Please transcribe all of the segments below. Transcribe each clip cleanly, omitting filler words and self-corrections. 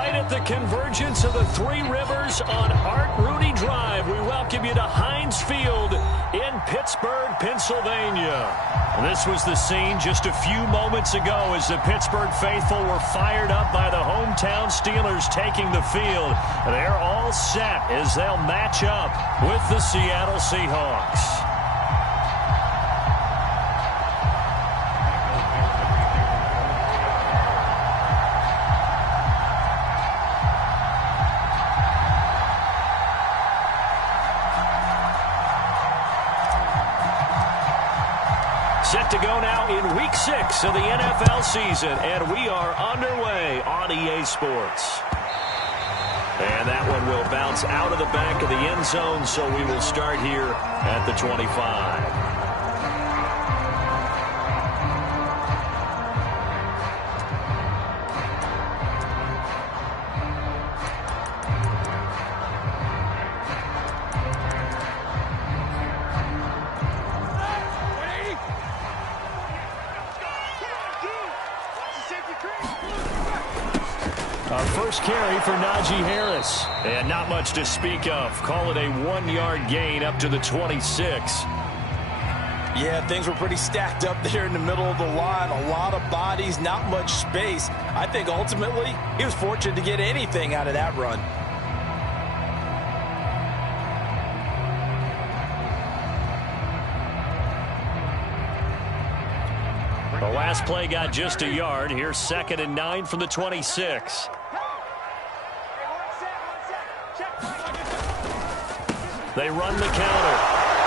Right at the convergence of the Three Rivers on Art Rooney Drive, we welcome you to Heinz Field in Pittsburgh, Pennsylvania. And this was the scene just a few moments ago as the Pittsburgh faithful were fired up by the hometown Steelers taking the field. They're all set as they'll match up with the Seattle Seahawks. Set to go now in Week 6 of the NFL season, and we are underway on EA Sports. And that one will bounce out of the back of the end zone, so we will start here at the 25. First carry for Najee Harris. And not much to speak of. Call it a 1-yard gain up to the 26. Yeah, things were pretty stacked up there in the middle of the line. A lot of bodies, not much space. I think ultimately he was fortunate to get anything out of that run. The last play got just a yard. Here's 2nd and 9 from the 26. They run the counter.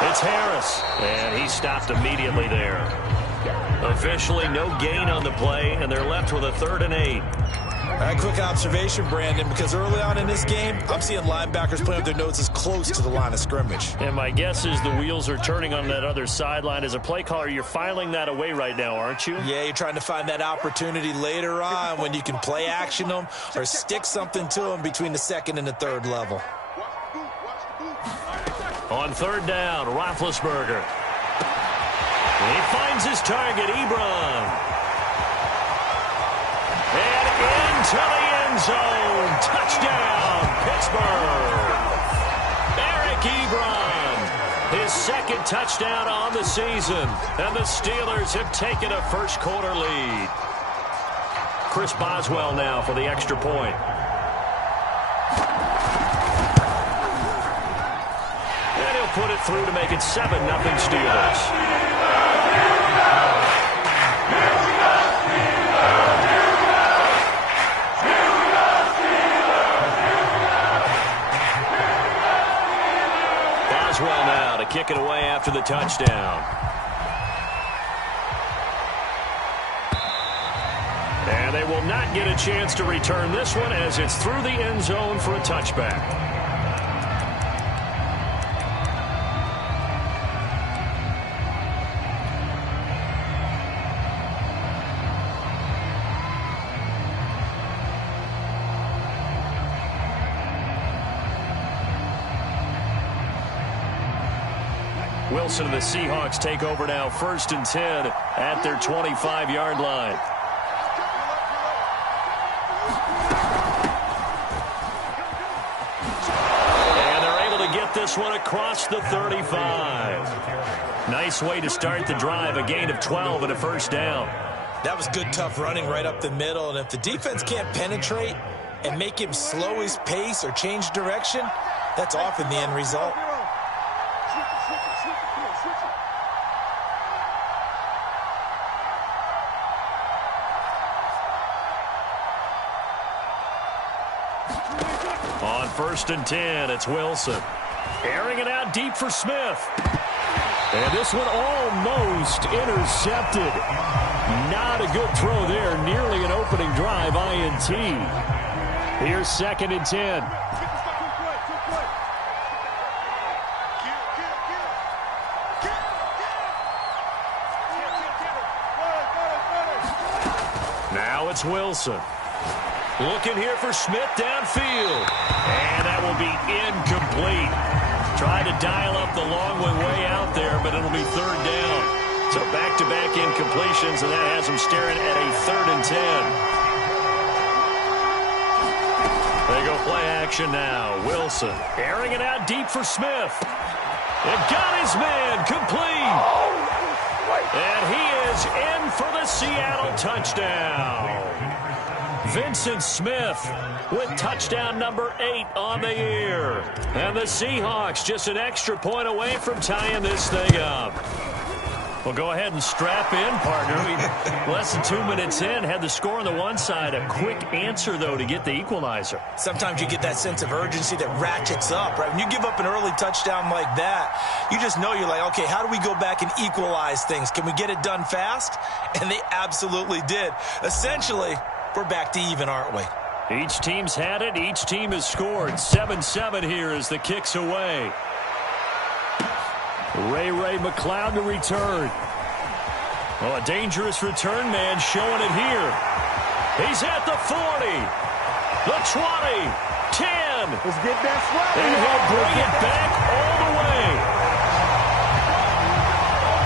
It's Harris, and he stopped immediately there. Officially no gain on the play, and they're left with a 3rd and 8. A quick observation, Brandon, because early on in this game, I'm seeing linebackers playing with their noses close to the line of scrimmage. And my guess is the wheels are turning on that other sideline. As a play caller, you're filing that away right now, aren't you? Yeah, you're trying to find that opportunity later on when you can play action them or stick something to them between the 2nd and the 3rd level. On 3rd down, Roethlisberger. He finds his target, Ebron. And into the end zone. Touchdown, Pittsburgh. Eric Ebron. His 2nd touchdown on the season. And the Steelers have taken a first-quarter lead. Chris Boswell now for the extra point. Put it through to make it 7-0 Steelers. Boswell now to kick it away after the touchdown. And they will not get a chance to return this one as it's through the end zone for a touchback. Wilson and the Seahawks take over now, 1st and 10 at their 25-yard line. And they're able to get this one across the 35. Nice way to start the drive, a gain of 12 and a 1st down. That was good, tough running right up the middle, and if the defense can't penetrate and make him slow his pace or change direction, that's often the end result. On 1st and 10, it's Wilson. Airing it out deep for Smith. And this one almost intercepted. Not a good throw there. Nearly an opening drive, INT. Here's 2nd and 10. Now it's Wilson. Looking here for Smith downfield. And that will be incomplete. Tried to dial up the long way out there, but it'll be 3rd down. So back-to-back incompletions, and that has them staring at a 3rd and 10. Play action now. Wilson airing it out deep for Smith. It got his man complete. And he is in for the Seattle touchdown. Vincent Smith with touchdown number 8 on the year. And the Seahawks just an extra point away from tying this thing up. Well, go ahead and strap in, partner. Less than 2 minutes in, had the score on the one side. A quick answer, though, to get the equalizer. Sometimes you get that sense of urgency that ratchets up, right? When you give up an early touchdown like that, you just know you're like, okay, how do we go back and equalize things? Can we get it done fast? And they absolutely did. Essentially, we're back to even, aren't we? Each team's had it. Each team has scored. 7-7 here as the kick's away. Ray McLeod to return. Oh, a dangerous return man showing it here. He's at the 40, the 20, 10. Let's get that swag. And he'll bring it back all the way.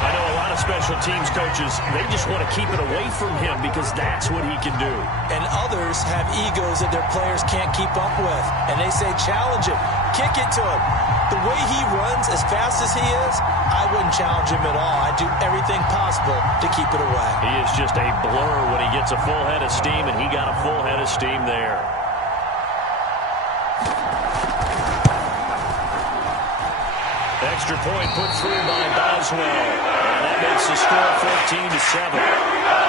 I know a lot of special teams coaches, they just want to keep it away from him because that's what he can do. And others have egos that their players can't keep up with. And they say, challenge him. Kick it to him. The way he runs as fast as he is, I wouldn't challenge him at all. I'd do everything possible to keep it away. He is just a blur when he gets a full head of steam, and he got a full head of steam there. Extra point put through by Boswell. And that makes the score 14-7.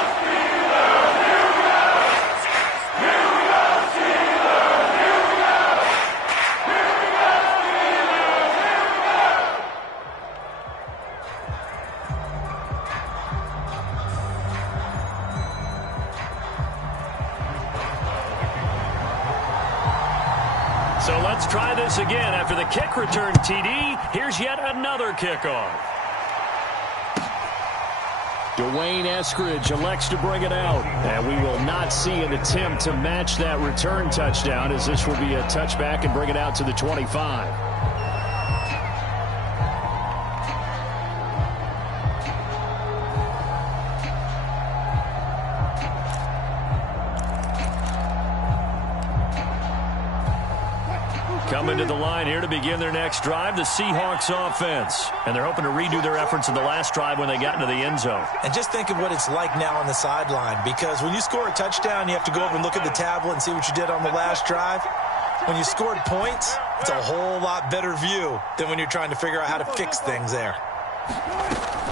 So let's try this again. After the kick return TD, here's yet another kickoff. Dwayne Eskridge elects to bring it out. And we will not see an attempt to match that return touchdown, as this will be a touchback and bring it out to the 25. Coming to the line here to begin their next drive, the Seahawks offense. And they're hoping to redo their efforts in the last drive when they got into the end zone. And just think of what it's like now on the sideline, because when you score a touchdown, you have to go over and look at the tablet and see what you did on the last drive. When you scored points, it's a whole lot better view than when you're trying to figure out how to fix things there.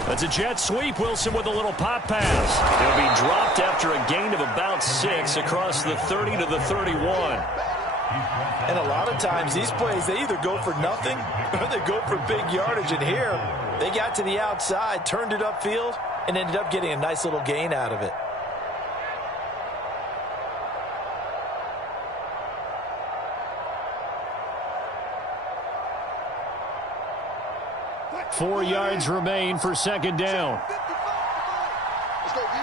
That's a jet sweep. Wilson with a little pop pass. He'll be dropped after a gain of about 6 across the 30 to the 31. And a lot of times these plays, they either go for nothing or they go for big yardage. And here, they got to the outside, turned it upfield, and ended up getting a nice little gain out of it. Four yards remain for second down. Let's go, D.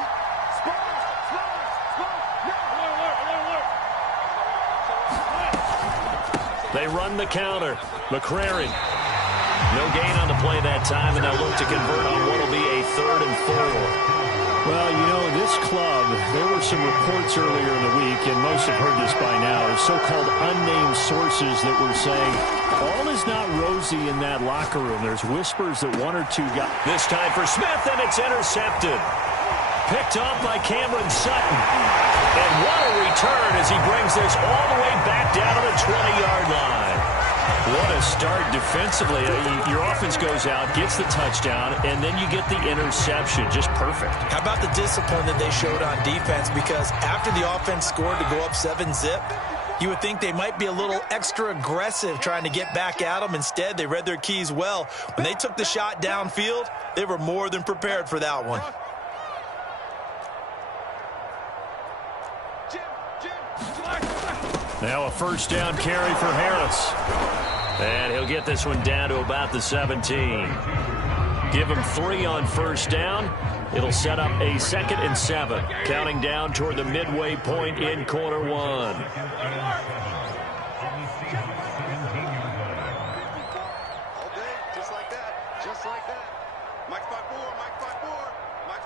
They run the counter. McCrary. No gain on the play that time, and they'll look to convert on what will be a 3rd and 4. Well, you know, this club, there were some reports earlier in the week, and most have heard this by now, of so-called unnamed sources that were saying all is not rosy in that locker room. There's whispers that 1 or 2 got. This time for Smith, and it's intercepted. Picked off by Cameron Sutton. And what a return as he brings this all the way back down to the 20-yard line. What a start defensively. Your offense goes out, gets the touchdown, and then you get the interception. Just perfect. How about the discipline that they showed on defense? Because after the offense scored to go up 7-zip, you would think they might be a little extra aggressive trying to get back at them. Instead, they read their keys well. When they took the shot downfield, they were more than prepared for that one. Now a first down carry for Harris. And he'll get this one down to about the 17. Give him 3 on first down. It'll set up a 2nd and 7. Counting down toward the midway point in quarter 1. Okay, just like that. Just like that. Mike 5-4, Mike 5-4, Mike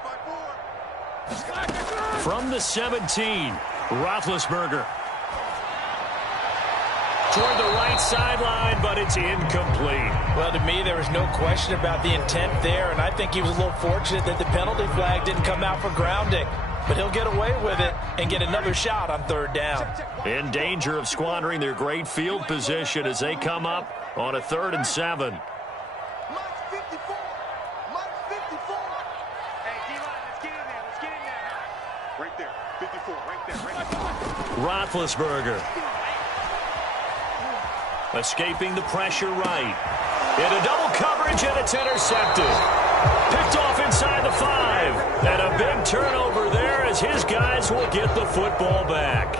5-4. From the 17, Roethlisberger. toward the right sideline, but it's incomplete. Well, to me, there was no question about the intent there, and I think he was a little fortunate that the penalty flag didn't come out for grounding. But he'll get away with it and get another shot on third down. In danger of squandering their great field position as they come up on a 3rd and 7. Right there, 54, right there. Roethlisberger. Escaping the pressure right. Into double coverage, and it's intercepted. Picked off inside the 5. And a big turnover there as his guys will get the football back.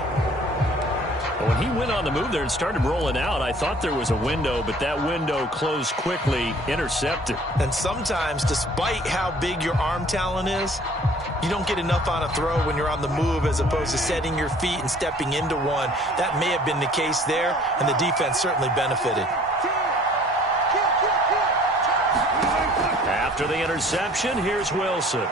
When he went on the move there and started rolling out, I thought there was a window, but that window closed quickly, intercepted. And sometimes, despite how big your arm talent is, you don't get enough on a throw when you're on the move as opposed to setting your feet and stepping into one. That may have been the case there, and the defense certainly benefited. After the interception, here's Wilson.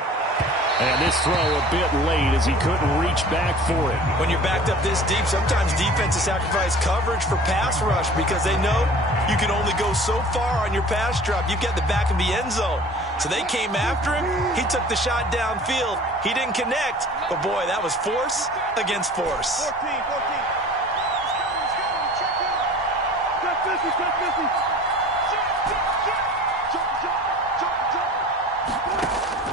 And this throw a bit late as he couldn't reach back for it. When you're backed up this deep, sometimes defenses sacrifice coverage for pass rush because they know you can only go so far on your pass drop. You've got the back of the end zone. So they came after him. He took the shot downfield. He didn't connect. But, boy, that was force against force. 14.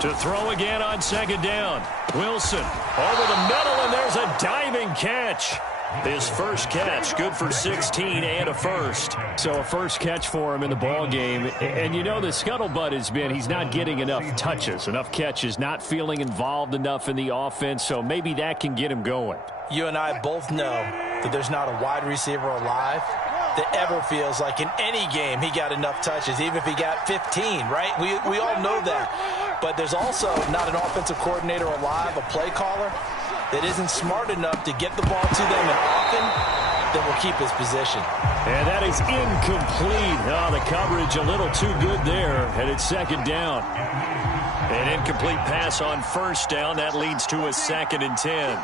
To throw again on 2nd down. Wilson over the middle, and there's a diving catch. His first catch, good for 16 and a first. So a first catch for him in the ball game. And you know the scuttlebutt has been he's not getting enough touches, enough catches, not feeling involved enough in the offense. So maybe that can get him going. You and I both know that there's not a wide receiver alive that ever feels like in any game he got enough touches, even if he got 15, right? We all know that. But there's also not an offensive coordinator alive, a play caller, that isn't smart enough to get the ball to them and often that will keep his position. And that is incomplete. Oh, the coverage a little too good there, and it's 2nd down. An incomplete pass on 1st down. That leads to a 2nd and 10.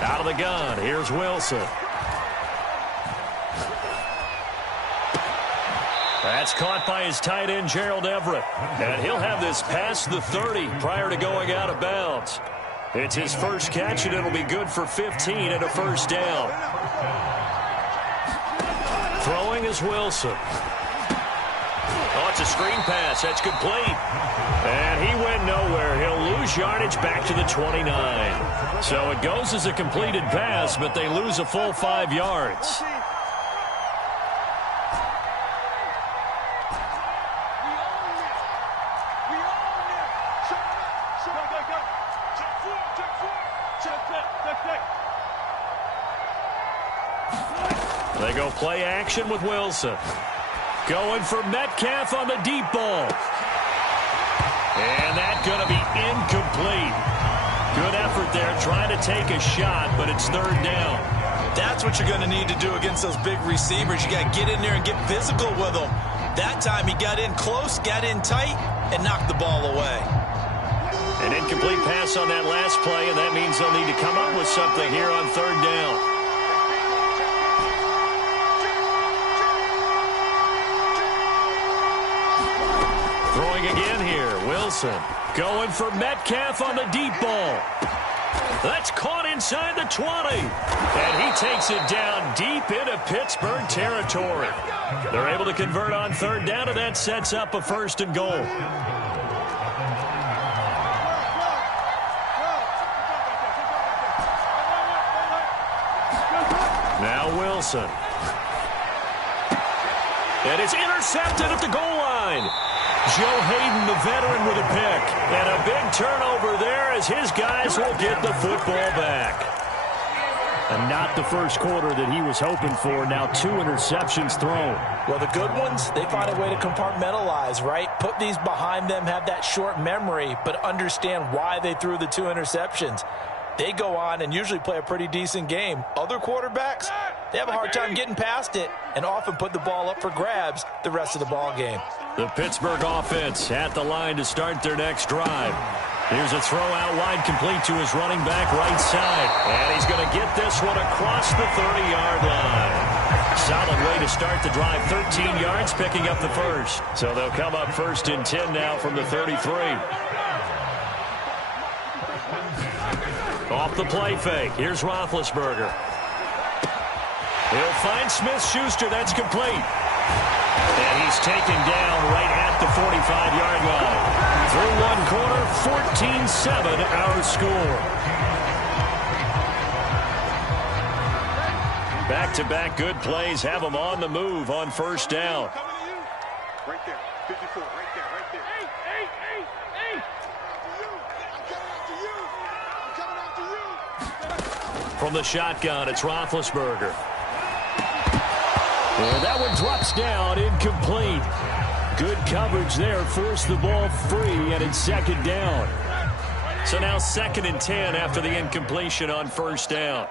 Out of the gun, here's Wilson. That's caught by his tight end, Gerald Everett. And he'll have this past the 30 prior to going out of bounds. It's his first catch, and it'll be good for 15 and a 1st down. Throwing is Wilson. Oh, it's a screen pass. That's complete. And he went nowhere. He'll lose yardage back to the 29. So it goes as a completed pass, but they lose a full 5 yards. They go play action with Wilson. Going for Metcalf on the deep ball. And that's going to be incomplete. Good effort there trying to take a shot, but it's 3rd down. That's what you're going to need to do against those big receivers. You got to get in there and get physical with them. That time he got in close, got in tight, and knocked the ball away. An incomplete pass on that last play, and that means they'll need to come up with something here on 3rd down. Throwing again here, Wilson. Going for Metcalf on the deep ball. That's caught inside the 20. And he takes it down deep into Pittsburgh territory. They're able to convert on 3rd down, and that sets up a 1st and goal. Now Wilson. And it's intercepted at the goal line. Joe Hayden, the veteran, with a pick. And a big turnover there as his guys will get the football back. And not the first quarter that he was hoping for. Now 2 interceptions thrown. Well, the good ones, they find a way to compartmentalize, right? Put these behind them, have that short memory, but understand why they threw the 2 interceptions. They go on and usually play a pretty decent game. Other quarterbacks, they have a hard time getting past it and often put the ball up for grabs the rest of the ball game. The Pittsburgh offense at the line to start their next drive. Here's a throw out wide, complete to his running back right side. And he's going to get this one across the 30-yard line. Solid way to start the drive. 13 yards, picking up the first. So they'll come up 1st and 10 now from the 33. Off the play fake. Here's Roethlisberger. He'll find Smith-Schuster. That's complete. And he's taken down right at the 45-yard line. Through one quarter, 14-7 our score. Back-to-back good plays have them on the move on 1st down. Right there, 54, right there, right there. Hey! I'm coming after you! From the shotgun, it's Roethlisberger. And that one drops down, incomplete. Good coverage there, forced the ball free, and it's 2nd down. So now 2nd and 10 after the incompletion on 1st down.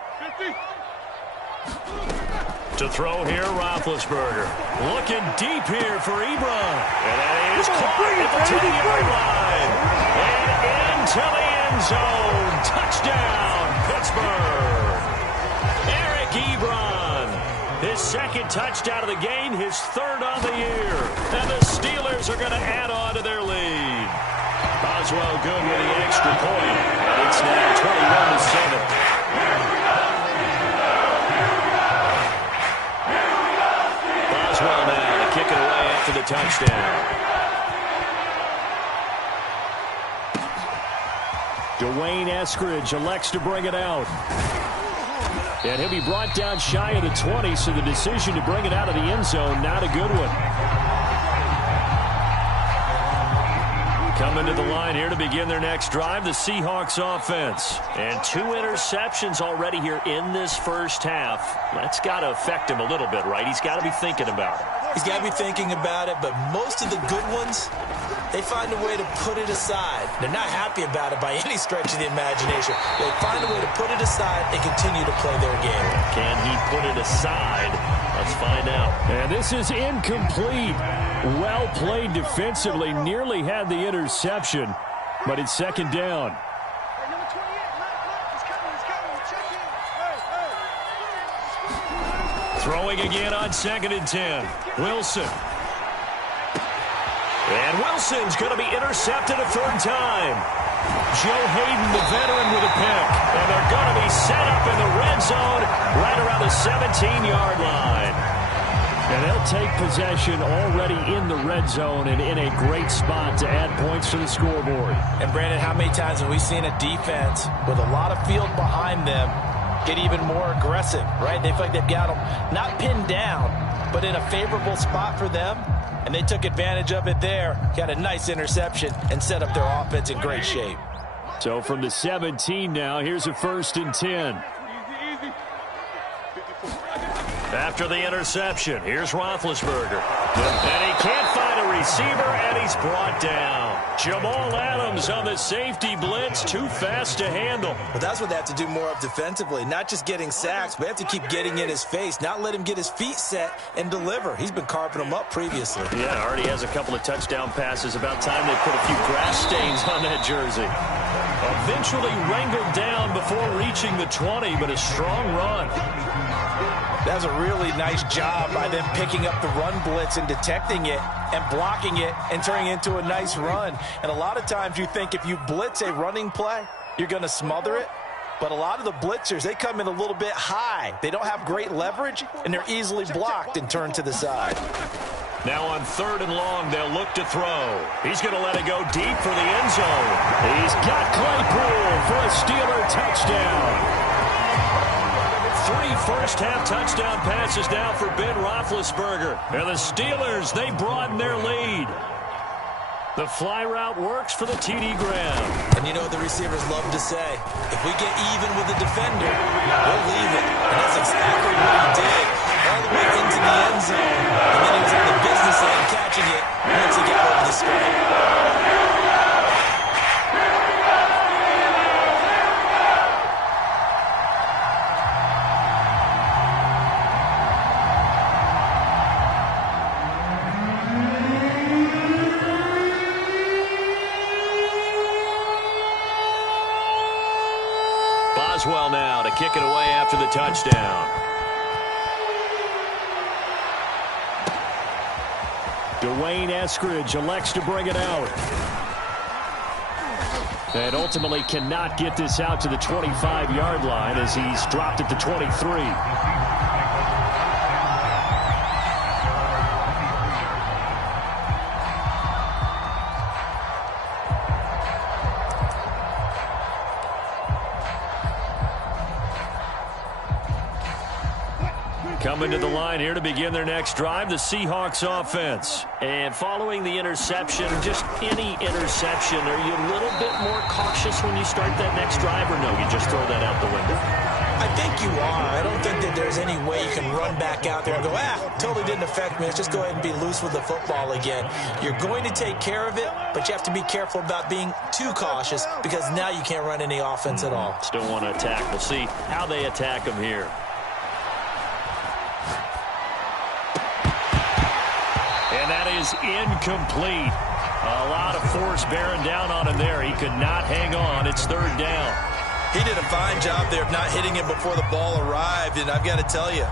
To throw here, Roethlisberger. Looking deep here for Ebron. And that is caught at the 10-yard line. And into the end zone. Touchdown, Pittsburgh. Eric Ebron. His 2nd touchdown of the game, his 3rd on the year. And the Steelers are going to add on to their lead. Boswell good with the extra point. And it's now 21-7. Boswell now to kick it away after the touchdown. Dwayne Eskridge elects to bring it out. And he'll be brought down shy of the 20, so the decision to bring it out of the end zone, not a good one. Coming to the line here to begin their next drive, the Seahawks offense. And 2 interceptions already here in this first half. That's got to affect him a little bit, right? He's got to be thinking about it. He's got to be thinking about it, but most of the good ones, they find a way to put it aside. They're not happy about it by any stretch of the imagination. They find a way to put it aside and continue to play their game. Can he put it aside? Let's find out. And this is incomplete. Well played defensively. Nearly had the interception, but it's 2nd down. Throwing again on 2nd and 10. Wilson. And Wilson's going to be intercepted a 3rd time. Joe Hayden, the veteran, with a pick. And they're going to be set up in the red zone right around the 17-yard line. And they'll take possession already in the red zone and in a great spot to add points to the scoreboard. And, Brandon, how many times have we seen a defense with a lot of field behind them get even more aggressive, right? They feel like they've got them not pinned down, but in a favorable spot for them. And they took advantage of it there, got a nice interception, and set up their offense in great shape. So from the 17 now, here's a 1st and 10. After the interception, here's Roethlisberger. And he can't find a receiver, and he's brought down. Jamal Adams on the safety blitz, too fast to handle. But that's what they have to do more of defensively, not just getting sacks, but they have to keep getting in his face, not let him get his feet set and deliver. He's been carving them up previously. Yeah, already has a couple of touchdown passes. About time they put a few grass stains on that jersey. Eventually wrangled down before reaching the 20, but a strong run. That was a really nice job by them picking up the run blitz and detecting it and blocking it and turning it into a nice run. And a lot of times you think if you blitz a running play, you're going to smother it. But a lot of the blitzers, they come in a little bit high. They don't have great leverage, and they're easily blocked and turned to the side. Now on 3rd and long, they'll look to throw. He's going to let it go deep for the end zone. He's got Claypool for a Steeler touchdown. 3 first-half touchdown passes now for Ben Roethlisberger. And the Steelers, they broaden their lead. The fly route works for the TD Graham. And you know what the receivers love to say? If we get even with the defender, we'll leave it. And that's exactly what he did. All the way into the end zone. And then he was on the business end catching it once he got over the screen. Boswell now to kick it away after the touchdown. Dwayne Eskridge elects to bring it out. And ultimately cannot get this out to the 25-yard line as he's dropped at the 23. Coming to the line here to begin their next drive, the Seahawks offense. And following the interception, just any interception, are you a little bit more cautious when you start that next drive, or no, you just throw that out the window? I think you are. I don't think that there's any way you can run back out there and go, totally didn't affect me. Let's just go ahead and be loose with the football again. You're going to take care of it, but you have to be careful about being too cautious because now you can't run any offense at all. Still want to attack. We'll see how they attack them here. And that is incomplete. A lot of force bearing down on him there. He could not hang on. It's third down. He did a fine job there of not hitting him before the ball arrived, and I've got to tell you,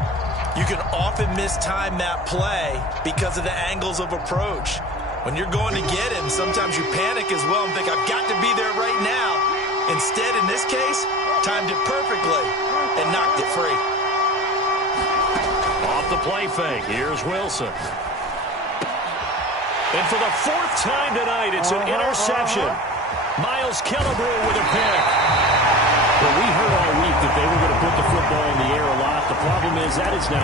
you can often mistime that play because of the angles of approach. When you're going to get him, sometimes you panic as well and think, I've got to be there right now. Instead, in this case, timed it perfectly and knocked it free. Off the play fake, here's Wilson. And for the fourth time tonight, it's an interception. Miles Killebrew with a pick. Well, we heard all week that they were going to put the football in the air a lot. The problem is that is now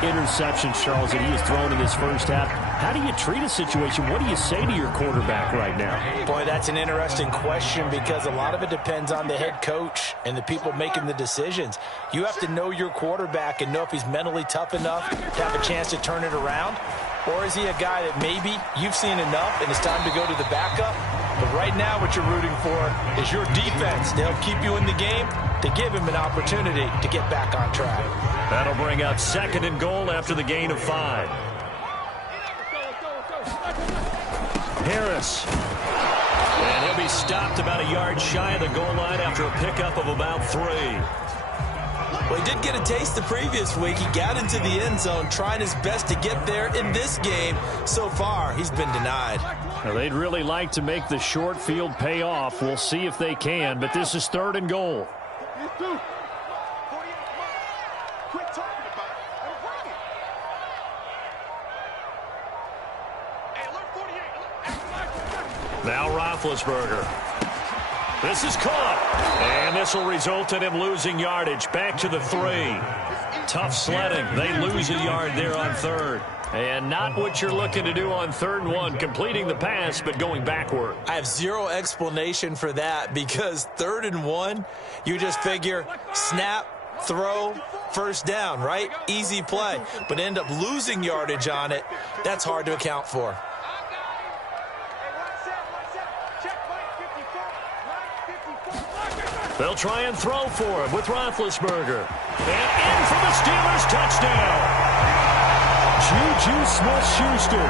4 interceptions, Charles, that he has thrown in this first half. How do you treat a situation? What do you say to your quarterback right now? Boy, that's an interesting question because a lot of it depends on the head coach and the people making the decisions. You have to know your quarterback and know if he's mentally tough enough to have a chance to turn it around. Or is he a guy that maybe you've seen enough and it's time to go to the backup? But right now what you're rooting for is your defense to help keep you in the game, to give him an opportunity to get back on track. That'll bring up 2nd and goal after the gain of 5. Harris. And he'll be stopped about a yard shy of the goal line after a pickup of about 3. Well, he did get a taste the previous week. He got into the end zone trying his best to get there in this game. So far, he's been denied. Now, they'd really like to make the short field pay off. We'll see if they can, but this is 3rd and goal. Now Roethlisberger. This is caught. And this will result in him losing yardage. Back to the 3. Tough sledding. They lose a yard there on 3rd. And not what you're looking to do on 3rd and 1. Completing the pass, but going backward. I have zero explanation for that because 3rd and 1, you just figure snap, throw, first down, right? Easy play. But end up losing yardage on it. That's hard to account for. They'll try and throw for him with Roethlisberger. And in for the Steelers touchdown. Juju Smith-Schuster,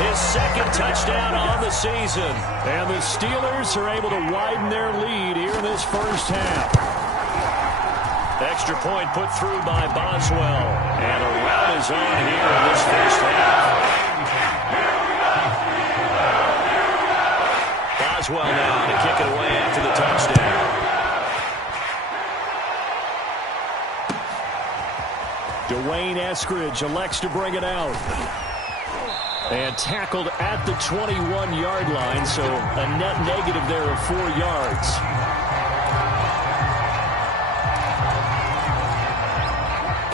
his 2nd touchdown on the season. And the Steelers are able to widen their lead here in this first half. Extra point put through by Boswell. And a rout is on here in this first half. Boswell now to kick it away after the touchdown. Dwayne Eskridge elects to bring it out. And tackled at the 21-yard line, so a net negative there of 4 yards.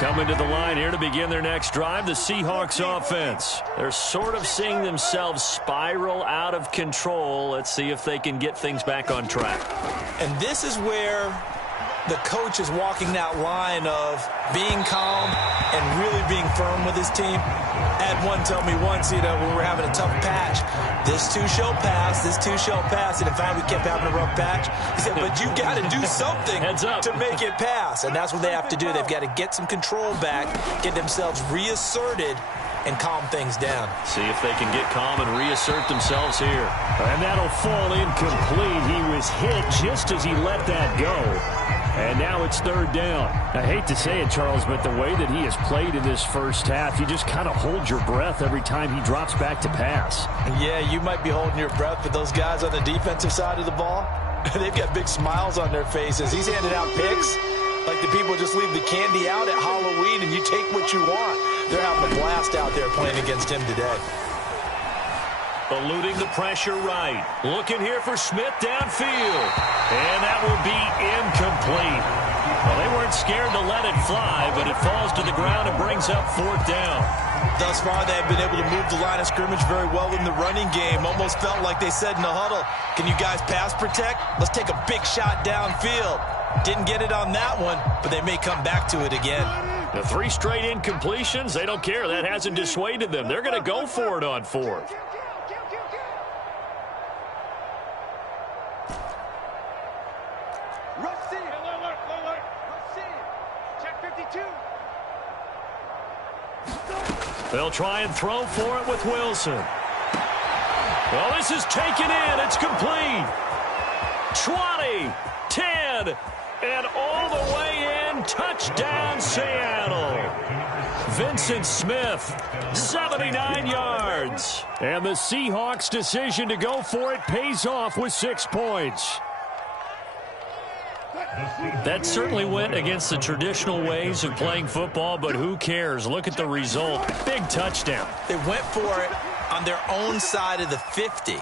Coming to the line here to begin their next drive, the Seahawks offense. They're sort of seeing themselves spiral out of control. Let's see if they can get things back on track. And this is where the coach is walking that line of being calm and really being firm with his team. I had one tell me once, when we were having a tough patch, this too shall pass, this too shall pass. And in fact, we kept having a rough patch. He said, but you got to do something to make it pass. And that's what they have to do. They've got to get some control back, get themselves reasserted, and calm things down. See if they can get calm and reassert themselves here. And that'll fall incomplete. He was hit just as he let that go. And now it's third down. I hate to say it, Charles, but the way that he has played in this first half, you just kind of hold your breath every time he drops back to pass. Yeah, you might be holding your breath, but those guys on the defensive side of the ball, they've got big smiles on their faces. He's handing out picks like the people just leave the candy out at Halloween and you take what you want. They're having a blast out there playing against him today. Eluding the pressure right. Looking here for Smith downfield. And that will be incomplete. Well, they weren't scared to let it fly, but it falls to the ground and brings up fourth down. Thus far, they've been able to move the line of scrimmage very well in the running game. Almost felt like they said in the huddle, can you guys pass protect? Let's take a big shot downfield. Didn't get it on that one, but they may come back to it again. The 3 straight incompletions, they don't care. That hasn't dissuaded them. They're going to go for it on fourth. They'll try and throw for it with Wilson. Well, this is taken in. It's complete. 20, 10, and all the way in. Touchdown, Seattle. Vincent Smith, 79 yards. And the Seahawks' decision to go for it pays off with 6 points. That certainly went against the traditional ways of playing football, but who cares? Look at the result. Big touchdown. They went for it on their own side of the 50.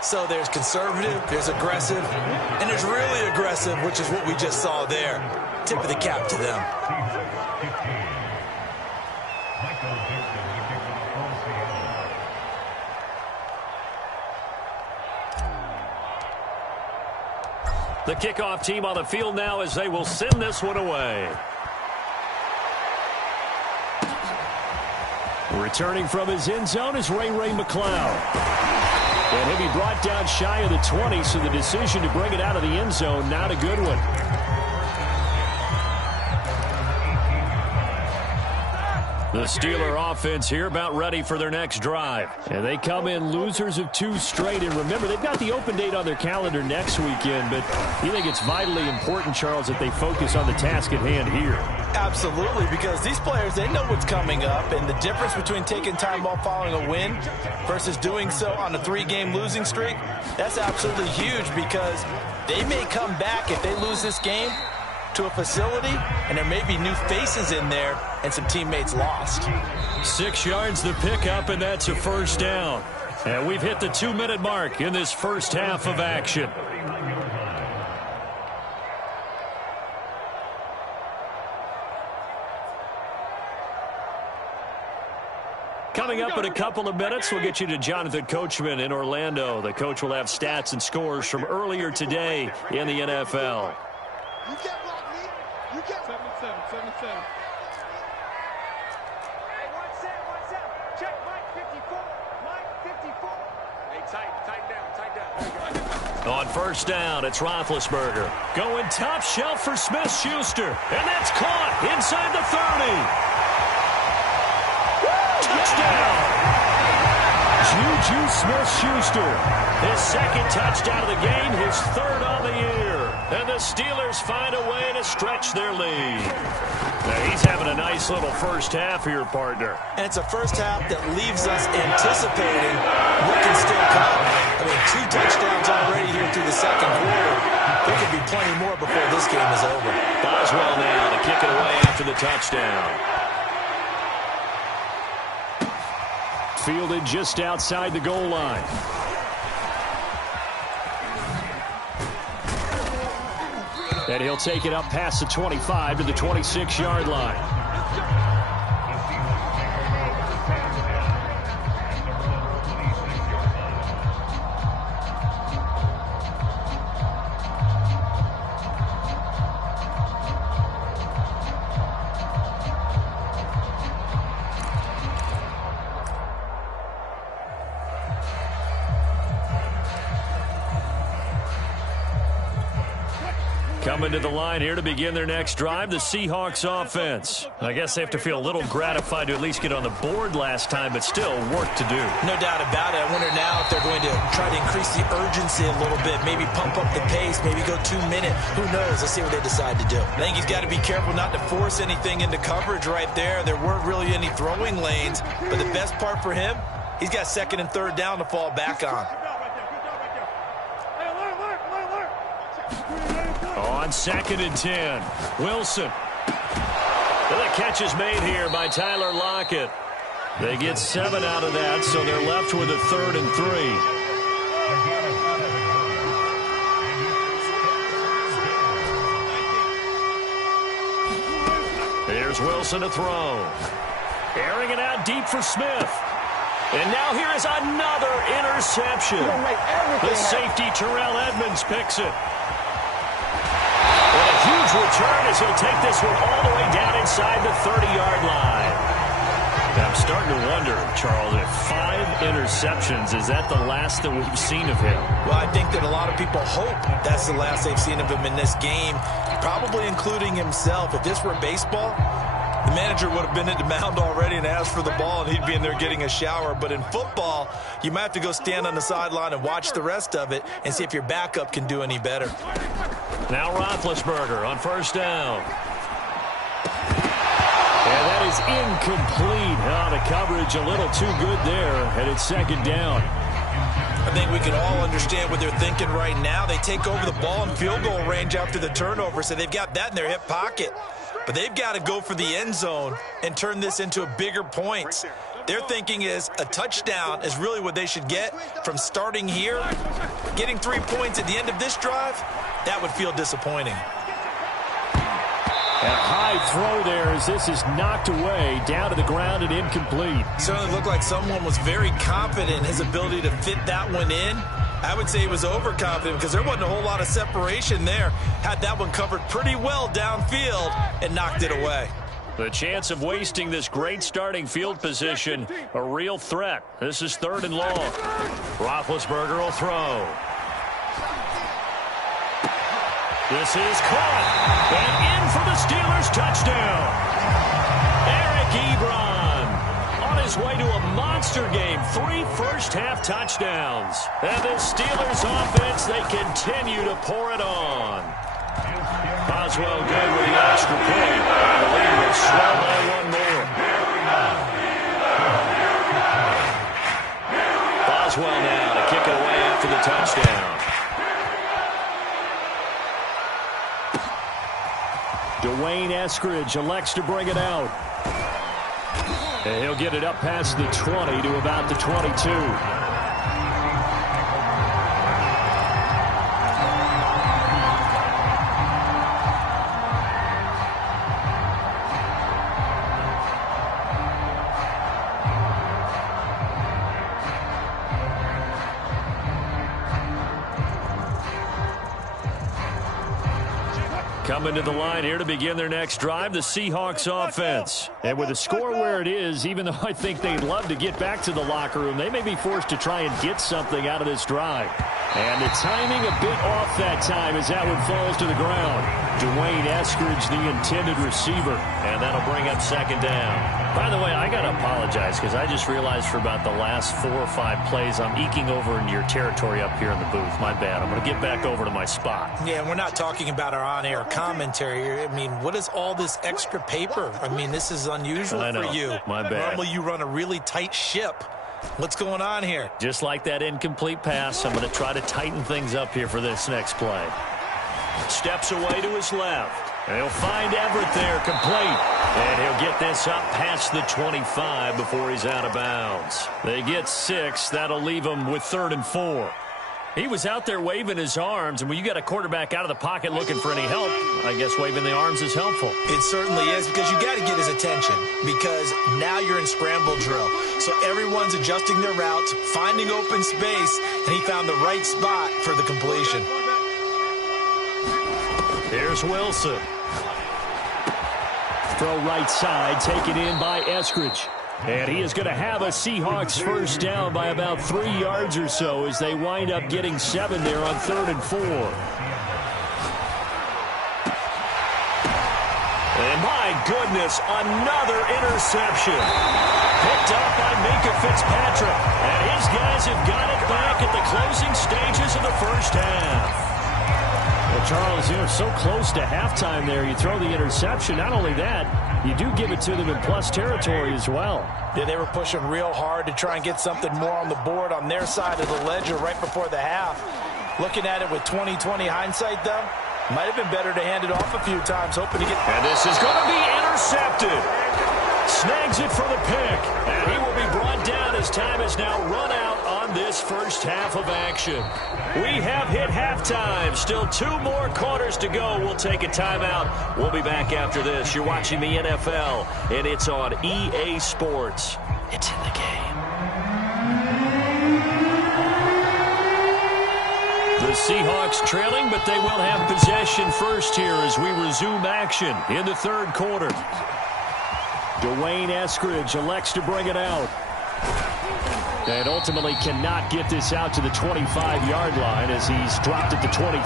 So there's conservative, there's aggressive, and there's really aggressive, which is what we just saw there. Tip of the cap to them. The kickoff team on the field now as they will send this one away. Returning from his end zone is Ray McCloud. And he'll be brought down shy of the 20, so the decision to bring it out of the end zone, not a good one. The Steeler offense here about ready for their next drive. And they come in losers of 2 straight. And remember, they've got the open date on their calendar next weekend. But you think it's vitally important, Charles, that they focus on the task at hand here? Absolutely, because these players, they know what's coming up. And the difference between taking time off following a win versus doing so on a 3-game losing streak, that's absolutely huge because they may come back if they lose this game to a facility, and there may be new faces in there and some teammates lost. 6 yards the pickup, and that's a first down. And we've hit the 2-minute mark in this first half of action. Coming up in a couple of minutes, we'll get you to Jonathan Coachman in Orlando. The coach will have stats and scores from earlier today in the NFL. You can't block me. You can't. 7-7. Hey, 1-7. Check Mike 54. Mike 54. Hey, tighten down. On first down, it's Roethlisberger. Going top shelf for Smith-Schuster. And that's caught inside the 30. Touchdown! Juju Smith-Schuster. His second touchdown of the game, his third on the year. And the Steelers find a way to stretch their lead. Now, he's having a nice little first half here, partner. And it's a first half that leaves us anticipating what can still come. I mean, 2 touchdowns already here through the second quarter. There could be plenty more before this game is over. Boswell now to kick it away after the touchdown. Fielded just outside the goal line. And he'll take it up past the 25 to the 26-yard line. Coming to the line here to begin their next drive, the Seahawks offense. I guess they have to feel a little gratified to at least get on the board last time, but still work to do. No doubt about it. I wonder now if they're going to try to increase the urgency a little bit, maybe pump up the pace, maybe go 2 minute. Who knows? Let's see what they decide to do. I think he's got to be careful not to force anything into coverage right there. There weren't really any throwing lanes, but the best part for him, he's got 2nd and 3rd down to fall back on. On 2nd and 10, Wilson. The catch is made here by Tyler Lockett. They get 7 out of that, so they're left with a 3rd and 3. Here's Wilson to throw. Airing it out deep for Smith. And now here is another interception. The safety, Terrell Edmonds, picks it. And a huge return as he'll take this one all the way down inside the 30-yard line. I'm starting to wonder, Charles, if 5 interceptions, is that the last that we've seen of him? Well, I think that a lot of people hope that's the last they've seen of him in this game, probably including himself. If this were baseball, the manager would have been at the mound already and asked for the ball, and he'd be in there getting a shower. But in football, you might have to go stand on the sideline and watch the rest of it and see if your backup can do any better. Now Roethlisberger on 1st down. And that is incomplete. The coverage a little too good there, and it's 2nd down. I think we can all understand what they're thinking right now. They take over the ball in field goal range after the turnover, so they've got that in their hip pocket. But they've got to go for the end zone and turn this into a bigger points. Their thinking is a touchdown is really what they should get from starting here. Getting 3 points at the end of this drive, that would feel disappointing. And a high throw there as this is knocked away, down to the ground and incomplete. Certainly looked like someone was very confident in his ability to fit that one in. I would say he was overconfident because there wasn't a whole lot of separation there. Had that one covered pretty well downfield and knocked it away. The chance of wasting this great starting field position, a real threat. This is 3rd and long. Roethlisberger will throw. This is caught. And in for the Steelers touchdown. Eric Ebron on his way to a monster game. 3 first-half touchdowns. And the Steelers offense, they continue to pour it on. Boswell good with the extra point. The lead will swell by 1 more. Boswell now to kick it away after the touchdown. Dwayne Eskridge elects to bring it out. And he'll get it up past the 20 to about the 22. Coming to the line here to begin their next drive, the Seahawks offense. And with the score where it is, even though I think they'd love to get back to the locker room, they may be forced to try and get something out of this drive. And the timing a bit off that time as that one falls to the ground. Dwayne Eskridge, the intended receiver. And that'll bring up 2nd down. By the way, I got to apologize because I just realized for about the last 4 or 5 plays, I'm eking over into your territory up here in the booth. My bad. I'm going to get back over to my spot. Yeah, and we're not talking about our on-air commentary. I mean, what is all this extra paper? I mean, this is unusual for you. My bad. Normally you run a really tight ship. What's going on here? Just like that incomplete pass, I'm going to try to tighten things up here for this next play. Steps away to his left. And he'll find Everett there, complete. And he'll get this up past the 25 before he's out of bounds. They get 6. That'll leave him with 3rd and 4. He was out there waving his arms, and when you got a quarterback out of the pocket looking for any help, I guess waving the arms is helpful. It certainly is, because you got to get his attention, because now you're in scramble drill. So everyone's adjusting their routes, finding open space, and he found the right spot for the completion. Here's Wilson. Throw right side, taken in by Eskridge. And he is going to have a Seahawks first down by about 3 yards or so as they wind up getting 7 there on 3rd and 4. And my goodness, another interception. Picked up by Minka Fitzpatrick. And his guys have got it back at the closing stages of the first half. Well, Charles, you're so close to halftime there. You throw the interception. Not only that, you do give it to them in plus territory as well. Yeah, they were pushing real hard to try and get something more on the board on their side of the ledger right before the half. Looking at it with 20/20 hindsight, though, might have been better to hand it off a few times, hoping to get... And this is going to be intercepted. Snags it for the pick. And he will be brought down as time has now run out on this first half of action. We have hit halftime. Still 2 more quarters to go. We'll take a timeout. We'll be back after this. You're watching the NFL, and it's on EA Sports. It's in the game. The Seahawks trailing, but they will have possession first here as we resume action in the third quarter. Dwayne Eskridge elects to bring it out. And ultimately cannot get this out to the 25-yard line as he's dropped it to 23.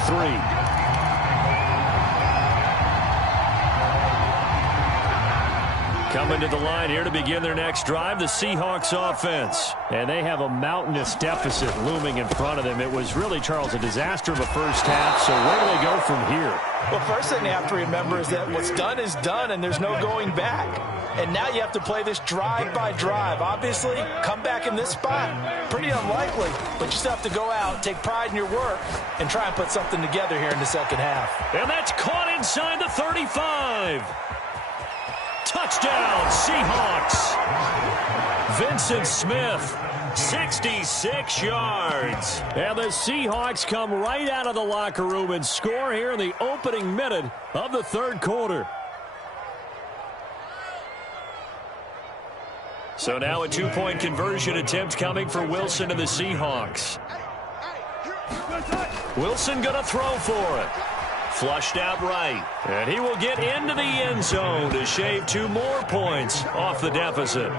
Coming to the line here to begin their next drive, the Seahawks offense. And they have a mountainous deficit looming in front of them. It was really, Charles, a disaster of a first half. So where do they go from here? Well, first thing they have to remember is that what's done is done, and there's no going back. And now you have to play this drive by drive. Obviously, come back in this spot, pretty unlikely. But you still have to go out, take pride in your work, and try and put something together here in the second half. And that's caught inside the 35. Touchdown, Seahawks. Vincent Smith, 66 yards. And the Seahawks come right out of the locker room and score here in the opening minute of the third quarter. So now a 2-point conversion attempt coming for Wilson and the Seahawks. Wilson going to throw for it. Flushed out right. And he will get into the end zone to shave 2 more points off the deficit.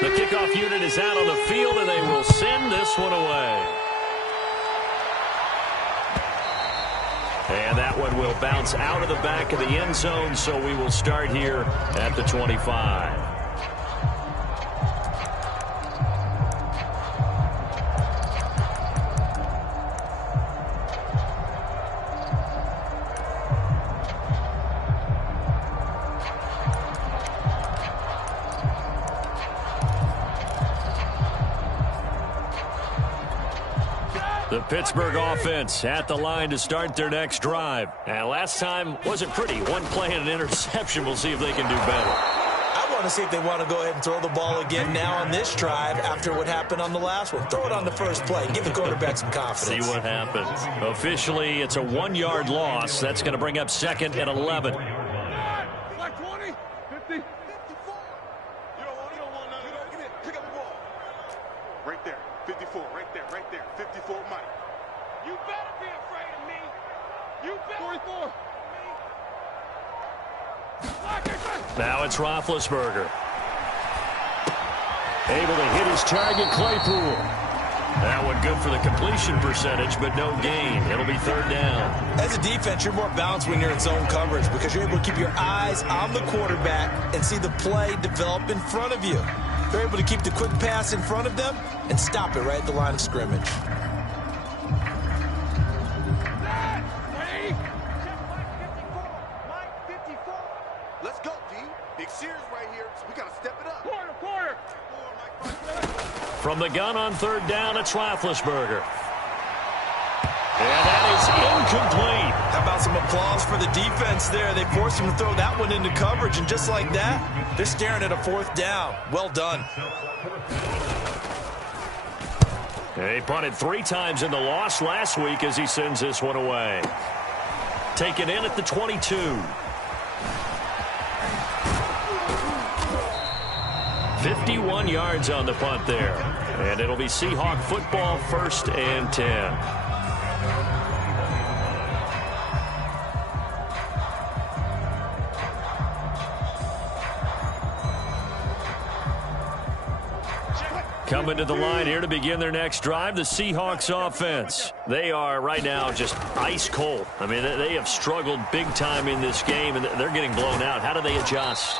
The kickoff unit is out on the field, and they will send this one away. And that one will bounce out of the back of the end zone, so we will start here at the 25. The Pittsburgh offense at the line to start their next drive. And last time wasn't pretty. One play and an interception. We'll see if they can do better. I want to see if they want to go ahead and throw the ball again now on this drive after what happened on the last one. Throw it on the first play. Give the quarterback some confidence. See what happens. Officially, it's a 1-yard loss. That's going to bring up second and 11. Like 20, 50, 54. You don't want none of that. Give it. Pick up the ball. Right there. 54. Right there. 54, Mike. You better be afraid of me. You better. 44. Now it's Roethlisberger. Able to hit his target, Claypool. That one good for the completion percentage, but no gain. It'll be third down. As a defense, you're more balanced when you're in zone coverage because you're able to keep your eyes on the quarterback and see the play develop in front of you. They're able to keep the quick pass in front of them and stop it right at the line of scrimmage. Let's go, D. Big Sears right here. We got to step it up. Quarter. From the gun on third down, it's Roethlisberger. And that is incomplete. How about some applause for the defense there? They forced him to throw that one into coverage, and just like that, they're staring at a fourth down. Well done. He punted 3 times in the loss last week as he sends this one away. Taken in at the 22. "51 yards on the punt there. And it'll be Seahawk football, 1st and 10. Coming to the line here to begin their next drive, the Seahawks offense. They are right now just ice cold. I mean, they have struggled big time in this game, and they're getting blown out. How do they adjust?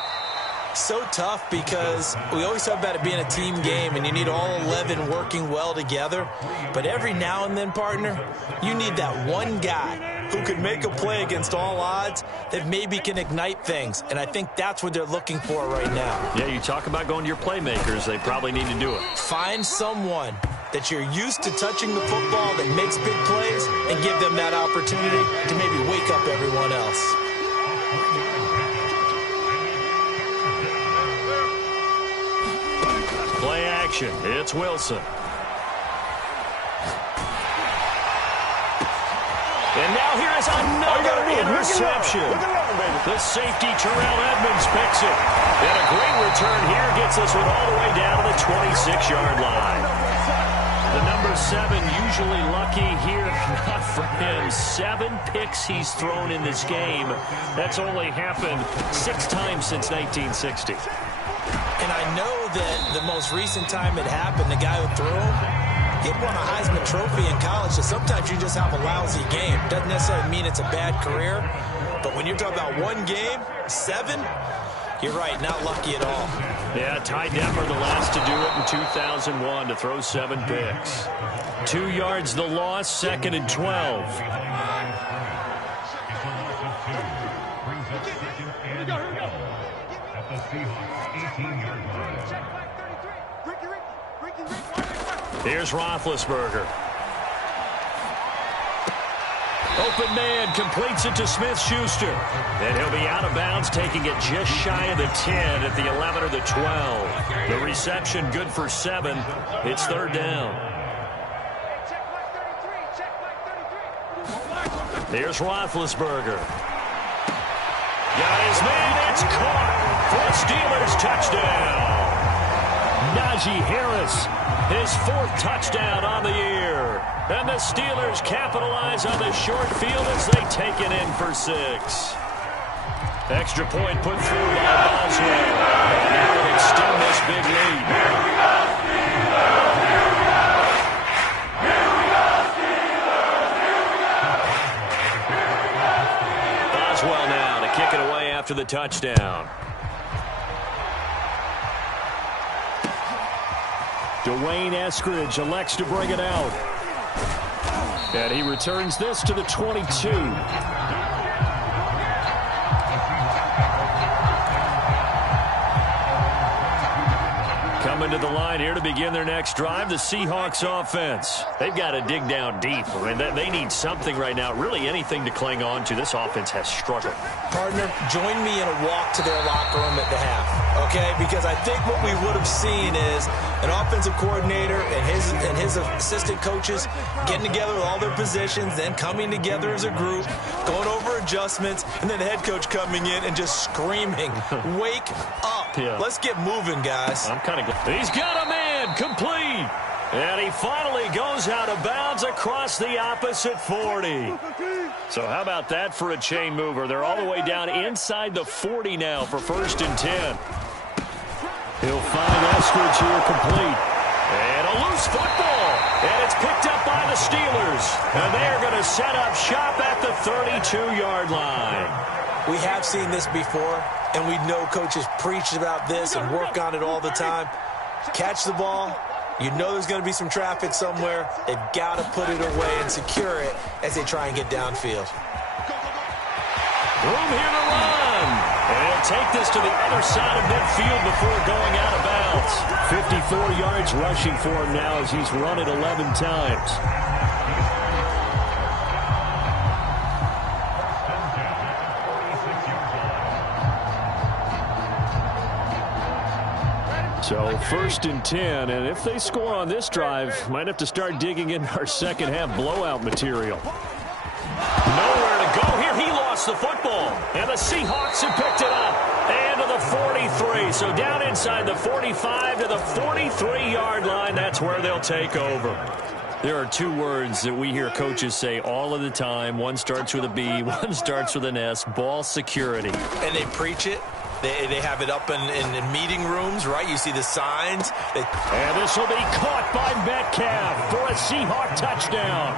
So tough because we always talk about it being a team game and you need all 11 working well together. But every now and then, partner, you need that one guy who could make a play against all odds that maybe can ignite things. And I think that's what they're looking for right now. Yeah, you talk about going to your playmakers. They probably need to do it. Find someone that you're used to touching the football that makes big plays and give them that opportunity to maybe wake up everyone else. Play action. It's Wilson. And now here is another interception. The safety, Terrell Edmonds, picks it. And a great return here gets this one all the way down to the 26-yard line. The number 7 usually lucky here. Not for him. 7 picks he's thrown in this game. That's only happened 6 times since 1960. And I know that the most recent time it happened, the guy who threw him, he won a Heisman Trophy in college, so sometimes you just have a lousy game. Doesn't necessarily mean it's a bad career, but when you're talking about one game, 7, you're right, not lucky at all. Yeah, Ty Detmer, the last to do it in 2001, to throw 7 picks. 2 yards the loss, 2nd and 12. Here's Roethlisberger. Open man completes it to Smith-Schuster. And he'll be out of bounds, taking it just shy of the 10 at the 11 or the 12. The reception good for 7. It's 3rd down. Here's Roethlisberger. Got his man, it's caught for a Steelers touchdown. Najee Harris, his 4th touchdown on the year. And the Steelers capitalize on the short field as they take it in for 6. Extra point put through by Boswell. Now they extend this big lead. Boswell now to kick it away after the touchdown. Dwayne Eskridge elects to bring it out. And he returns this to the 22. Coming to the line here to begin their next drive, the Seahawks offense. They've got to dig down deep. I mean, they need something right now, really anything to cling on to. This offense has struggled. Partner, join me in a walk to their locker room at the half, okay? Because I think what we would have seen is an offensive coordinator and his assistant coaches getting together with all their positions, then coming together as a group, going over adjustments, and then the head coach coming in and just screaming, wake up. Yeah. Let's get moving, guys. I'm kind of glad. He's got a man complete. And he finally goes out of bounds across the opposite 40. So how about that for a chain mover? They're all the way down inside the 40 now for 1st and 10. He'll find Eskridge here complete. And a loose football. And it's picked up by the Steelers. And they're going to set up shop at the 32-yard line. We have seen this before, and we know coaches preach about this and work on it all the time. Catch the ball. You know there's going to be some traffic somewhere. They've got to put it away and secure it as they try and get downfield. Room here to run. And he'll take this to the other side of midfield before going out of bounds. 54 yards rushing for him now as he's run it 11 times. So 1st and 10, and if they score on this drive, might have to start digging in our second half blowout material. Nowhere to go here. He lost the football, and the Seahawks have picked it up. And to the 43, so down inside the 45 to the 43-yard line. That's where they'll take over. There are 2 words that we hear coaches say all of the time. One starts with a B, one starts with an S, ball security. And they preach it. They have it up in meeting rooms, right? You see the signs. And this will be caught by Metcalf for a Seahawk touchdown.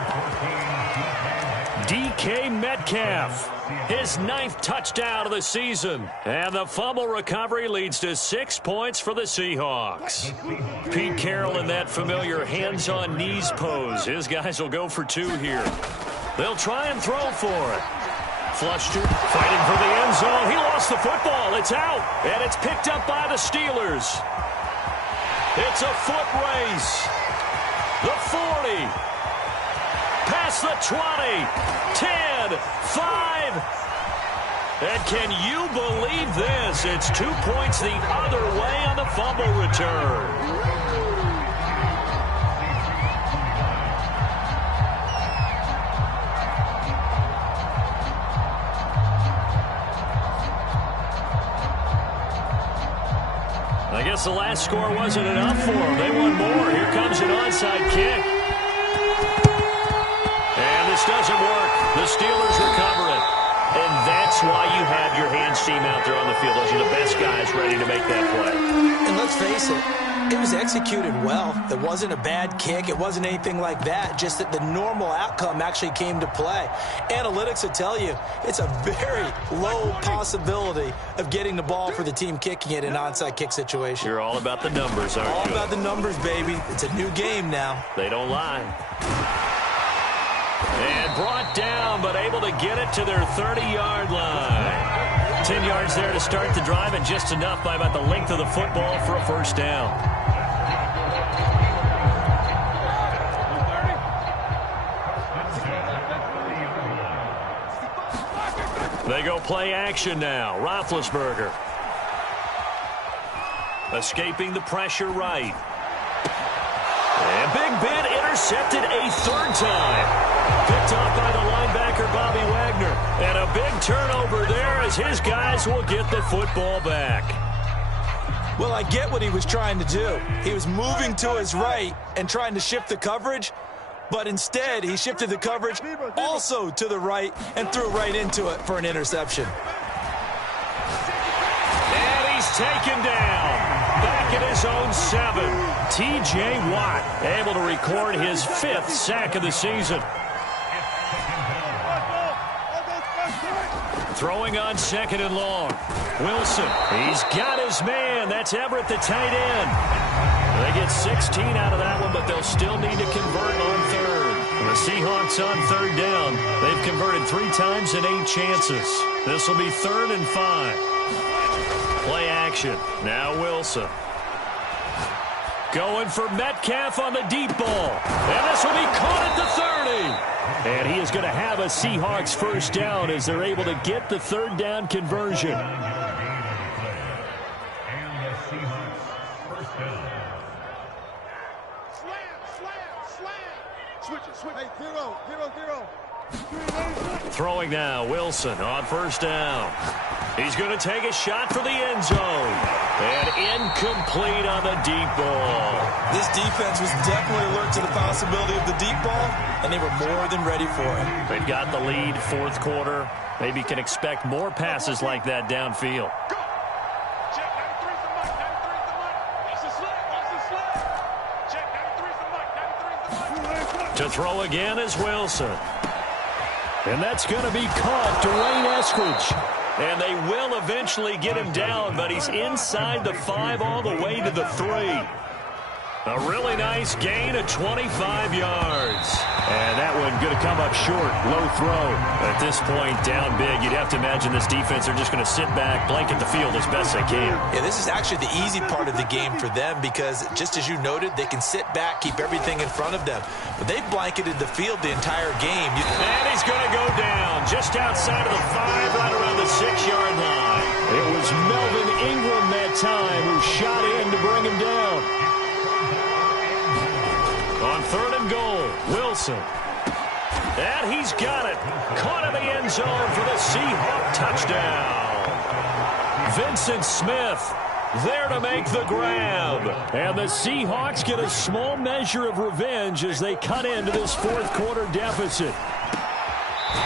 DK Metcalf, his 9th touchdown of the season. And the fumble recovery leads to 6 points for the Seahawks. Pete Carroll in that familiar hands-on knees pose. His guys will go for 2 here. They'll try and throw for it. Flushed it, fighting for the end zone. He lost the football. It's out, and it's picked up by the Steelers. It's a foot race. The 40. Past the 20. 10. 5. And can you believe this? It's 2 points the other way on the fumble return. I guess the last score wasn't enough for them. They want more. Here comes an onside kick. And this doesn't work. The Steelers recover it. And that's why you have your hands team out there on the field. Those are the best guys ready to make that play. And let's face it, it was executed well. It wasn't a bad kick. It wasn't anything like that. Just that the normal outcome actually came to play. Analytics will tell you it's a very low possibility of getting the ball for the team kicking it in an onside kick situation. You're all about the numbers, aren't you? All about the numbers, baby. It's a new game now. They don't lie. And brought down, but able to get it to their 30-yard line. 10 yards there to start the drive, and just enough by about the length of the football for a first down. They go play action now. Roethlisberger. Escaping the pressure right. And Big Ben intercepted a 3rd time. Picked off by the linebacker, Bobby Wagner. And a big turnover there as his guys will get the football back. Well, I get what he was trying to do. He was moving to his right and trying to shift the coverage, but instead he shifted the coverage also to the right and threw right into it for an interception. And he's taken down. Back at his own 7. T.J. Watt able to record his 5th sack of the season. Throwing on 2nd and long. Wilson, he's got his man. That's Everett, the tight end. They get 16 out of that one, but they'll still need to convert on 3rd. The Seahawks on 3rd down. They've converted 3 times in 8 chances. This will be 3rd and 5. Play action. Now Wilson. Going for Metcalf on the deep ball. And this will be caught at the 30. And he is going to have a Seahawks first down as they're able to get the 3rd down conversion. Throwing now, Wilson on 1st down. He's going to take a shot for the end zone. And incomplete on the deep ball. This defense was definitely alert to the possibility of the deep ball, and they were more than ready for it. They've got the lead, 4th quarter. Maybe can expect more passes like that downfield. To throw again is Wilson. And that's going to be caught. Dwayne Eskridge. And they will eventually get him down, but he's inside the 5 all the way to the 3. A really nice gain of 25 yards. And that one going to come up short. Low throw. At this point, down big. You'd have to imagine this defense are just going to sit back, blanket the field as best they can. Yeah, this is actually the easy part of the game for them because, just as you noted, they can sit back, keep everything in front of them. But they've blanketed the field the entire game. And he's going to go down just outside of the 5, right around the 6-yard line. It was Melvin Ingram that time who shot in to bring him down. On 3rd and goal, Wilson. And he's got it. Caught in the end zone for the Seahawk touchdown. Vincent Smith there to make the grab. And the Seahawks get a small measure of revenge as they cut into this 4th quarter deficit.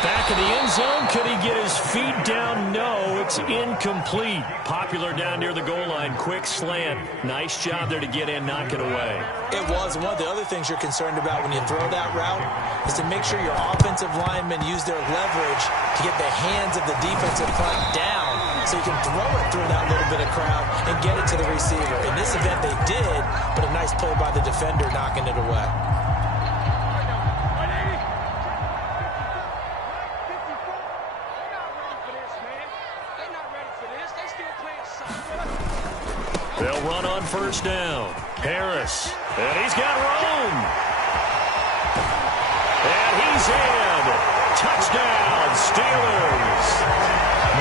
Back in the end zone, could he get his feet down? No, it's incomplete. Popular down near the goal line, quick slant. Nice job there to get in, knock it away. It was. One of the other things you're concerned about when you throw that route is to make sure your offensive linemen use their leverage to get the hands of the defensive front down so you can throw it through that little bit of crowd and get it to the receiver. In this event, they did, but a nice play by the defender knocking it away. They'll run on first down. Harris. And he's got room. And he's in. Touchdown, Steelers.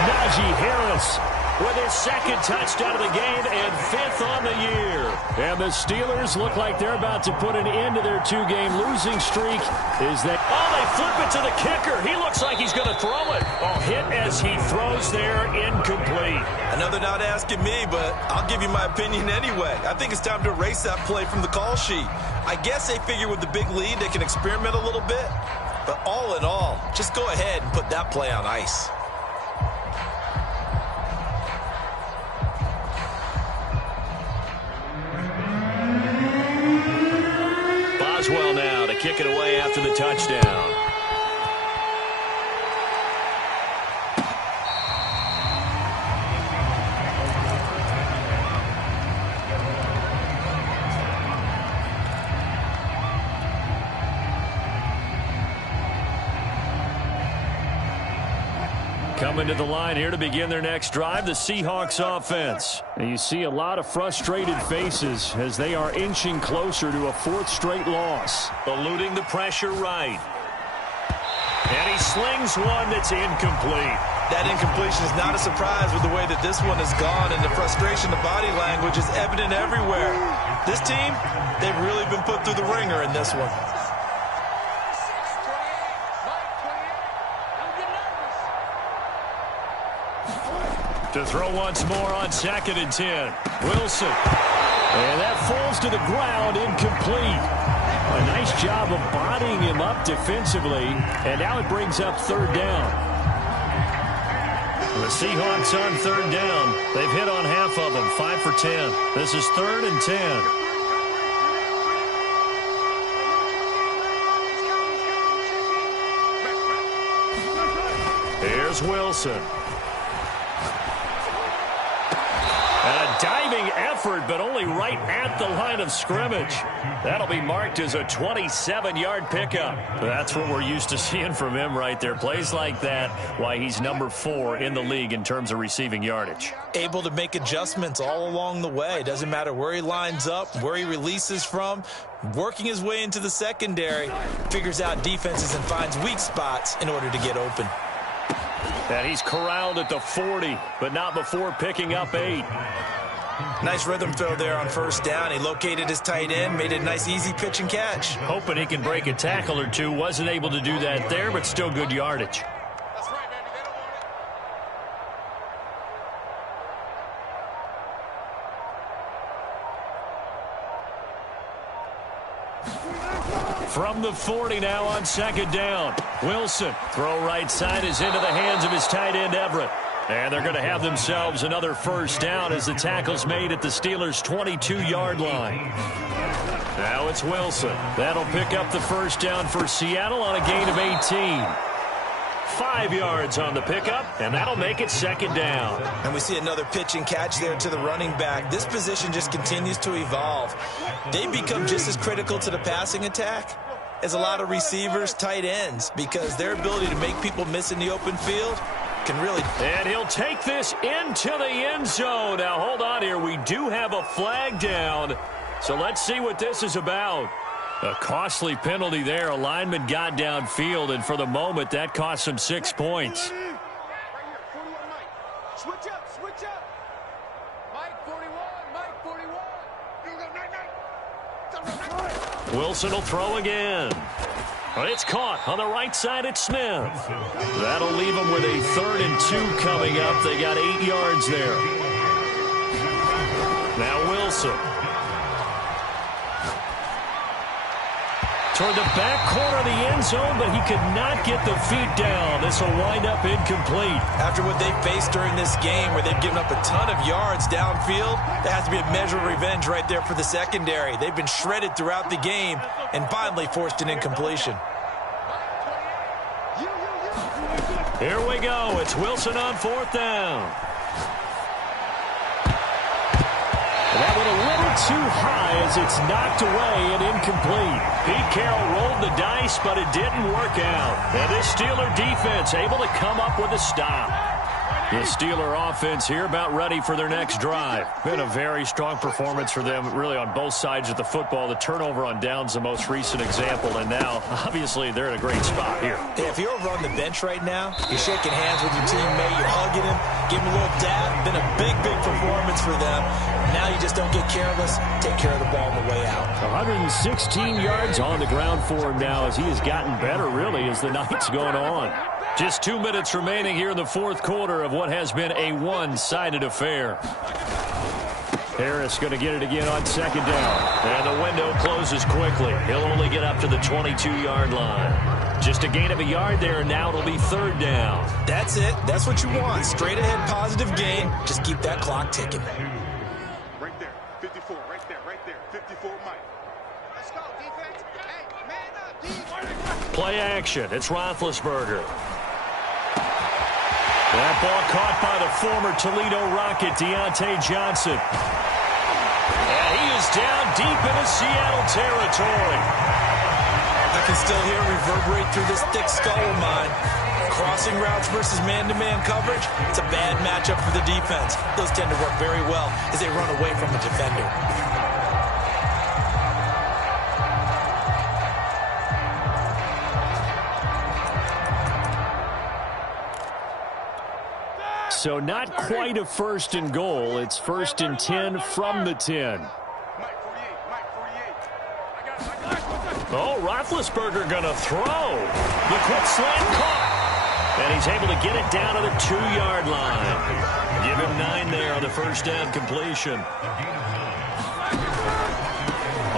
Najee Harris with his second touchdown of the game and 5th on the year. And the Steelers look like they're about to put an end to their 2-game losing streak. They flip it to the kicker. He looks like he's going to throw it. Hit as he throws there, incomplete. Another not asking me, but I'll give you my opinion anyway. I think it's time to erase that play from the call sheet. I guess they figure with the big lead they can experiment a little bit. But all in all, just go ahead and put that play on ice. Boswell now to kick it away after the touchdown. Coming to the line here to begin their next drive, the Seahawks offense. And you see a lot of frustrated faces as they are inching closer to a 4th straight loss. Eluding the pressure right. And he slings one that's incomplete. That incompletion is not a surprise with the way that this one has gone, and the frustration, the body language is evident everywhere. This team, they've really been put through the ringer in this one. To throw once more on 2nd and 10. Wilson. And that falls to the ground, incomplete. A nice job of bodying him up defensively. And now it brings up 3rd down. The Seahawks on 3rd down. They've hit on half of them, 5 for 10. This is 3rd and 10. Here's Wilson. And a diving effort, but only right at the line of scrimmage. That'll be marked as a 27-yard pickup. That's what we're used to seeing from him right there. Plays like that, why he's number 4 in the league in terms of receiving yardage. Able to make adjustments all along the way. Doesn't matter where he lines up, where he releases from. Working his way into the secondary. Figures out defenses and finds weak spots in order to get open. And he's corralled at the 40, but not before picking up 8. Nice rhythm throw there on first down. He located his tight end, made a nice easy pitch and catch. Hoping he can break a tackle or two. Wasn't able to do that there, but still good yardage. That's right, baby. They don't want it. From the 40 now on 2nd down. Wilson, throw right side is into the hands of his tight end Everett. And they're going to have themselves another first down as the tackle's made at the Steelers' 22-yard line. Now it's Wilson. That'll pick up the first down for Seattle on a gain of 18. 5 yards on the pickup, and that'll make it 2nd down. And we see another pitch and catch there to the running back. This position just continues to evolve. They become just as critical to the passing attack as a lot of receivers, tight ends, because their ability to make people miss in the open field can really... And he'll take this into the end zone. Now, hold on here. We do have a flag down, so let's see what this is about. A costly penalty there. A lineman got downfield, and for the moment, that cost him 6 points. Right here, 41 Mike. Switch up, switch up. Mike 41, Mike 41. You go, night. Wilson will throw again. It's caught on the right side at Smith. That'll leave them with a 3rd and 2 coming up. They got 8 yards there. Now Wilson. toward the back corner of the end zone, but he could not get the feet down. This will wind up incomplete. After what they faced during this game where they've given up a ton of yards downfield, there has to be a measure of revenge right there for the secondary. They've been shredded throughout the game and finally forced an incompletion. Here we go. It's Wilson on 4th down. That one a little too high as it's knocked away and incomplete. Pete Carroll rolled the dice, but it didn't work out. And this Steeler defense able to come up with a stop. The Steeler offense here about ready for their next drive. Been a very strong performance for them, really, on both sides of the football. The turnover on downs, the most recent example, and now, obviously, they're in a great spot here. Hey, if you're over on the bench right now, you're shaking hands with your teammate, you're hugging him, give him a little dab. Been a big, big performance for them. Now you just don't get careless. Take care of the ball on the way out. 116 yards on the ground for him now as he has gotten better, really, as the night's going on. Just 2 minutes remaining here in the 4th quarter of what has been a one-sided affair. Harris going to get it again on 2nd down. And the window closes quickly. He'll only get up to the 22-yard line. Just a gain of a yard there, and now it'll be 3rd down. That's it. That's what you want. Straight ahead positive gain. Just keep that clock ticking. Right there. 54. Right there. Right there. 54, Mike. Let's go, defense. Hey, man up, defense. Play action. It's Roethlisberger. That ball caught by the former Toledo Rocket, Deontay Johnson. And he is down deep into Seattle territory. I can still hear it reverberate through this thick skull of mine. Crossing routes versus man-to-man coverage, it's a bad matchup for the defense. Those tend to work very well as they run away from a defender. So not quite a 1st and goal. It's 1st and 10 from the 10. Oh, Roethlisberger going to throw. The quick slant caught. And he's able to get it down to the 2-yard line. Give him 9 there on the 1st down completion.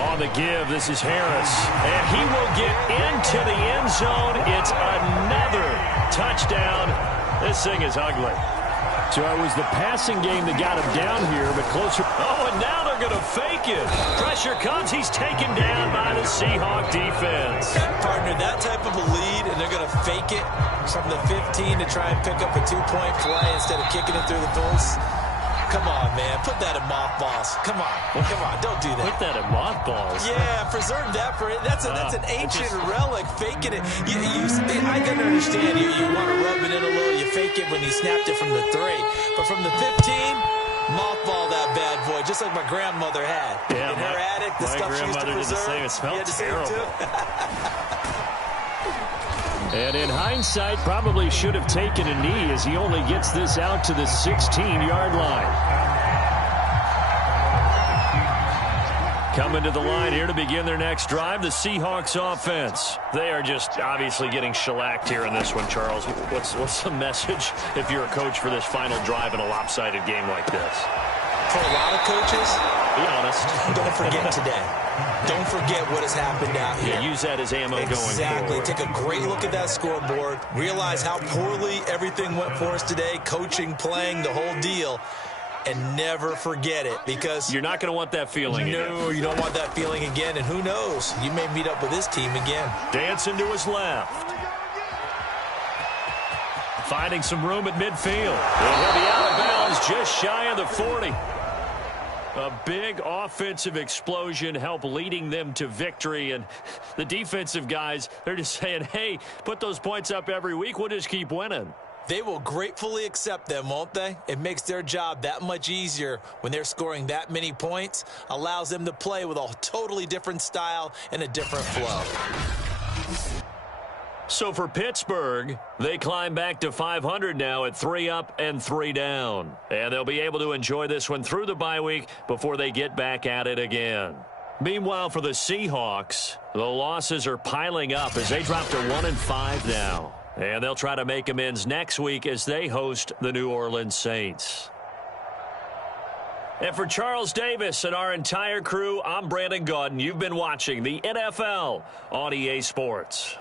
On the give, this is Harris. And he will get into the end zone. It's another touchdown. This thing is ugly. So it was the passing game that got him down here, but closer. Oh, and now they're going to fake it. Pressure comes. He's taken down by the Seahawk defense. Partner, that type of a lead, and they're going to fake it from the 15 to try and pick up a 2-point play instead of kicking it through the post. Come on, man. Put that in mothballs. Come on. Come on. Don't do that. Put that in mothballs. Yeah, preserve that for it. That's an ancient relic. Faking it. I can understand. You want to rub it in a little. You fake it when you snapped it from the 3. But from the 15, mothball that bad boy, just like my grandmother had. Yeah, in her attic, the stuff she used to preserve. Did the same. It smelled terrible. And in hindsight, probably should have taken a knee as he only gets this out to the 16-yard line. Coming to the line here to begin their next drive, the Seahawks offense. They are just obviously getting shellacked here in this one, Charles. What's the message if you're a coach for this final drive in a lopsided game like this? For a lot of coaches, be honest. Don't forget today. Don't forget what has happened out here. Yeah, use that as ammo going forward. Exactly. Take a great look at that scoreboard. Realize how poorly everything went for us today. Coaching, playing, the whole deal. And never forget it, because you're not going to want that feeling again. No, you don't want that feeling again. And who knows? You may meet up with this team again. Dancing to his left. Finding some room at midfield. And he'll be out of bounds just shy of the 40. A big offensive explosion helped leading them to victory. And the defensive guys, they're just saying, hey, put those points up every week. We'll just keep winning. They will gratefully accept them, won't they? It makes their job that much easier when they're scoring that many points. Allows them to play with a totally different style and a different flow. So for Pittsburgh, they climb back to 500 now at 3 up and 3 down. And they'll be able to enjoy this one through the bye week before they get back at it again. Meanwhile, for the Seahawks, the losses are piling up as they drop to 1-5 now. And they'll try to make amends next week as they host the New Orleans Saints. And for Charles Davis and our entire crew, I'm Brandon Gaudin. You've been watching the NFL on EA Sports.